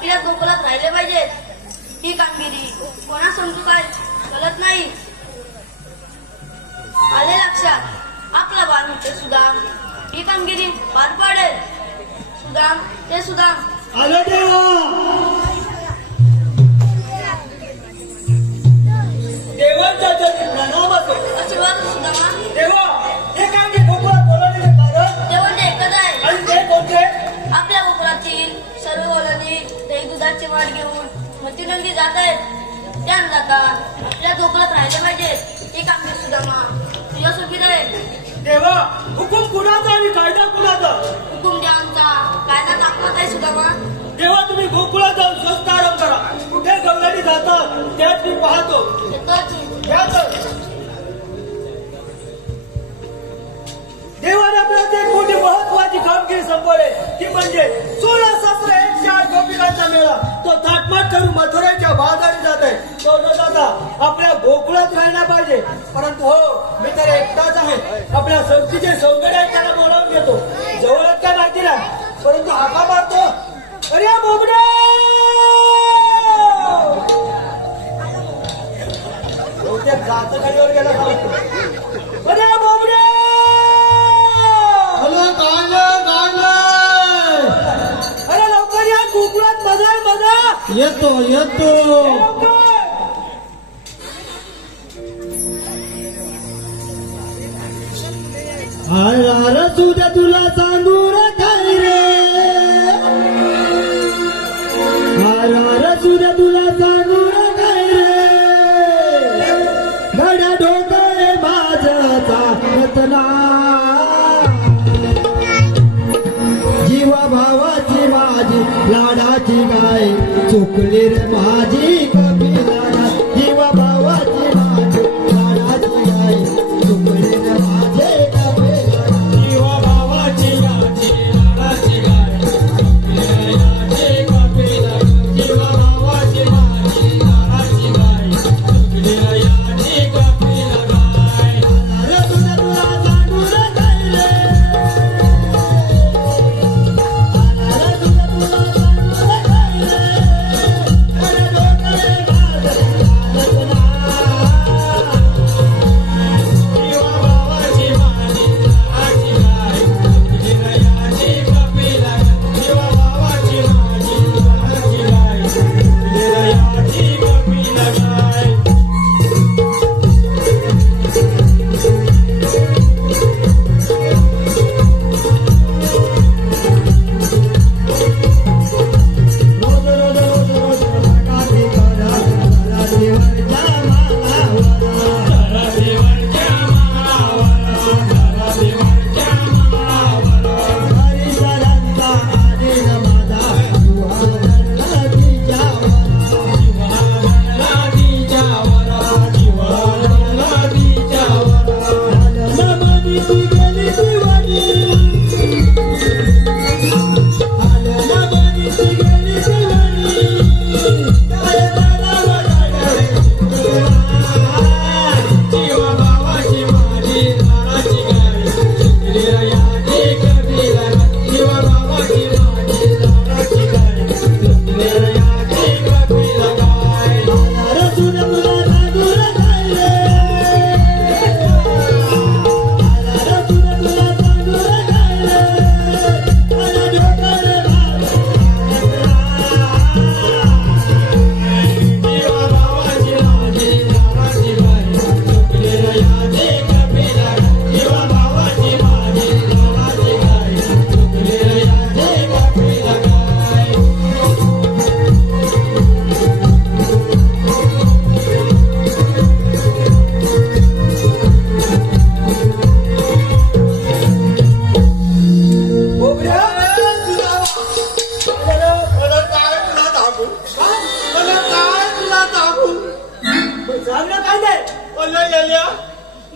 आपल्या गोकुळात राहिले पाहिजेत ही कामगिरी कोणा समजू काय कळत नाही. आले लक्षात आपला बाळ म्हणते सुदाम ही कामगिरी पार पाडेल. सुदाम आलो देवा. देवांच्या चरणी प्रणाम असो. आशीर्वाद सुदामा. देवा हे काय मी गोकुळात बोलवण्याचे कारण देवाचे एकच आहे आणि ते कोणते? आपल्या गोकुळातील सर्व ओलांनी दही दुधाचे वाट घेऊन मतीनंदी जात आहेत. त्या जाता आपल्या गोकुळात राहिले पाहिजे ही कामगिरी सुदामा तुझ्या सोबत आहे. देवा हुकुम कुणाचा आणि कायदा कुणाचा? हुकुम देवांचा कायदा दाखवत आहे सुदामा. देवा तुम्ही गोकुळात जाऊन स्वस्थ आराम करा. कुठे गवळणी जातात त्यात मी पाहतो. देवाने आपल्याला एक मोठी महत्वाची कामगिरी संपवली ती म्हणजे 16,108 गोपिकांचा मेळा. तो थाटमाट करून मथुरेच्या बाजारी जात आहे. तो न जाता आपल्या गोकुळात राहायला पाहिजे. परंतु हो मी तर एकटाच आहे. आपल्या संस्थेचे सौंदर्य त्याला बोलावून घेतो. जवळच काय माहिती नाही परंतु हाका मारतो. अरे बोबड्या बहुतेक जात गाडीवर गेला का? अरे बोबड्या अरे लवकर या गोकुळात मजा. येतो अरे तुझ्या तुला सांगू रे काय रे. अरे तुझ्या तुला सांगू रे काय रे. गड्या डोकळे माझा रत्ना जीवा भावाची माझी लाडाची गाय चुकली रे माझी कपिला. जीवा भावाची माझी लाडाची गाय चुकली रे माझे कपिला. जीवा भावाची माझी लाडाची गाय चुकली रे माझे कपिला. जीवा भावाची माझी लाडाची गाय चुकली रे माझे कपिला गाय. अरे तुझ्या तुला सांगू रे काय रे.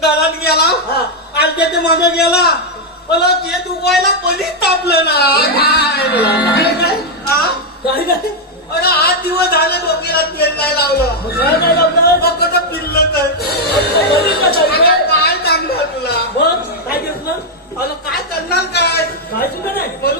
घरात गेला आणि त्याच्या मागे गेला. मला ते दुखवायला कोणीच तापलं ना.